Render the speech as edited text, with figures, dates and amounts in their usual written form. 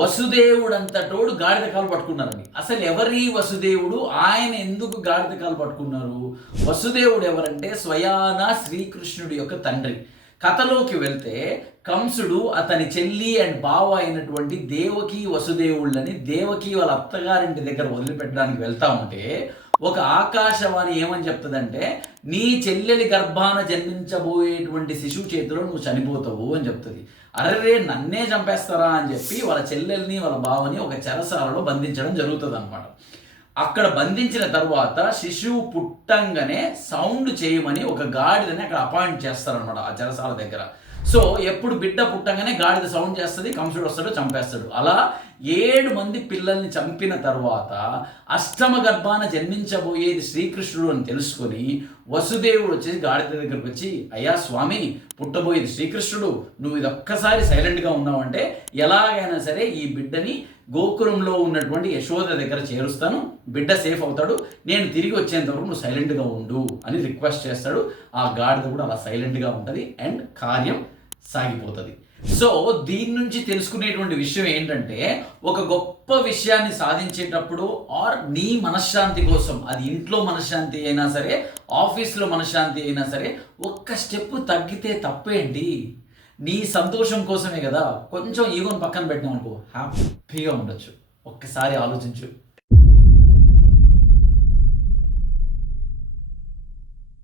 వసుదేవుడంతటోడు గాడిద కాలు పట్టుకున్నారని. అసలు ఎవరి వసుదేవుడు, ఆయన ఎందుకు గాడిద కాలు పట్టుకున్నారు? వసుదేవుడు ఎవరంటే స్వయాన శ్రీకృష్ణుడి యొక్క తండ్రి. కథలోకి వెళ్తే కంసుడు అతని చెల్లి అండ్ బావ అయినటువంటి దేవకి వసుదేవుళ్ళని దేవకి వాళ్ళ అత్తగారింటి దగ్గర వదిలిపెట్టడానికి వెళ్తా ఉంటే ఒక ఆకాశవాణి ఏమని చెప్తుందంటే, నీ చెల్లెలి గర్భాన జన్మించబోయేటువంటి శిశువు చేతిలో నువ్వు చనిపోతావు అని చెప్తుంది. అరే నన్నే చంపేస్తారా అని చెప్పి వాళ్ళ చెల్లెల్ని వాళ్ళ బావని ఒక చెరసాలలో బంధించడం జరుగుతుంది అనమాట. అక్కడ బంధించిన తర్వాత శిశువు పుట్టంగానే సౌండ్ చేయమని ఒక గాడిదని అక్కడ అపాయింట్ చేస్తారనమాట ఆ చెరసాల దగ్గర. సో ఎప్పుడు బిడ్డ పుట్టంగానే గాడిద సౌండ్ చేస్తుంది, కంసుడు వస్తాడు, చంపేస్తాడు. అలా 7 మంది పిల్లల్ని చంపిన తర్వాత అష్టమ గర్భాన జన్మించబోయేది శ్రీకృష్ణుడు అని తెలుసుకొని వసుదేవుడు వచ్చేసి గాడిద దగ్గరకు వచ్చి, అయ్యా స్వామి, పుట్టబోయేది శ్రీకృష్ణుడు, నువ్వు ఇది ఒక్కసారి సైలెంట్గా ఉన్నావంటే ఎలాగైనా సరే ఈ బిడ్డని గోకులంలో ఉన్నటువంటి యశోద దగ్గర చేరుస్తాను, బిడ్డ సేఫ్ అవుతాడు, నేను తిరిగి వచ్చేంత వరకు నువ్వు సైలెంట్గా ఉండు అని రిక్వెస్ట్ చేస్తాడు. ఆ గాడిద కూడా అలా సైలెంట్గా ఉంటుంది అండ్ కార్యం సాగిపోతుంది. సో దీని నుంచి తెలుసుకునేటువంటి విషయం ఏంటంటే, ఒక గొప్ప విషయాన్ని సాధించేటప్పుడు ఆర్ నీ మనశ్శాంతి కోసం, అది ఇంట్లో మనశ్శాంతి అయినా సరే, ఆఫీస్లో మనశ్శాంతి అయినా సరే, ఒక్క స్టెప్ తగ్గితే తప్పేంటి? నీ సంతోషం కోసమే కదా. కొంచెం ఈగోని పక్కన పెట్టినామనుకో హ్యాపీగా ఉండొచ్చు. ఒక్కసారి ఆలోచించు.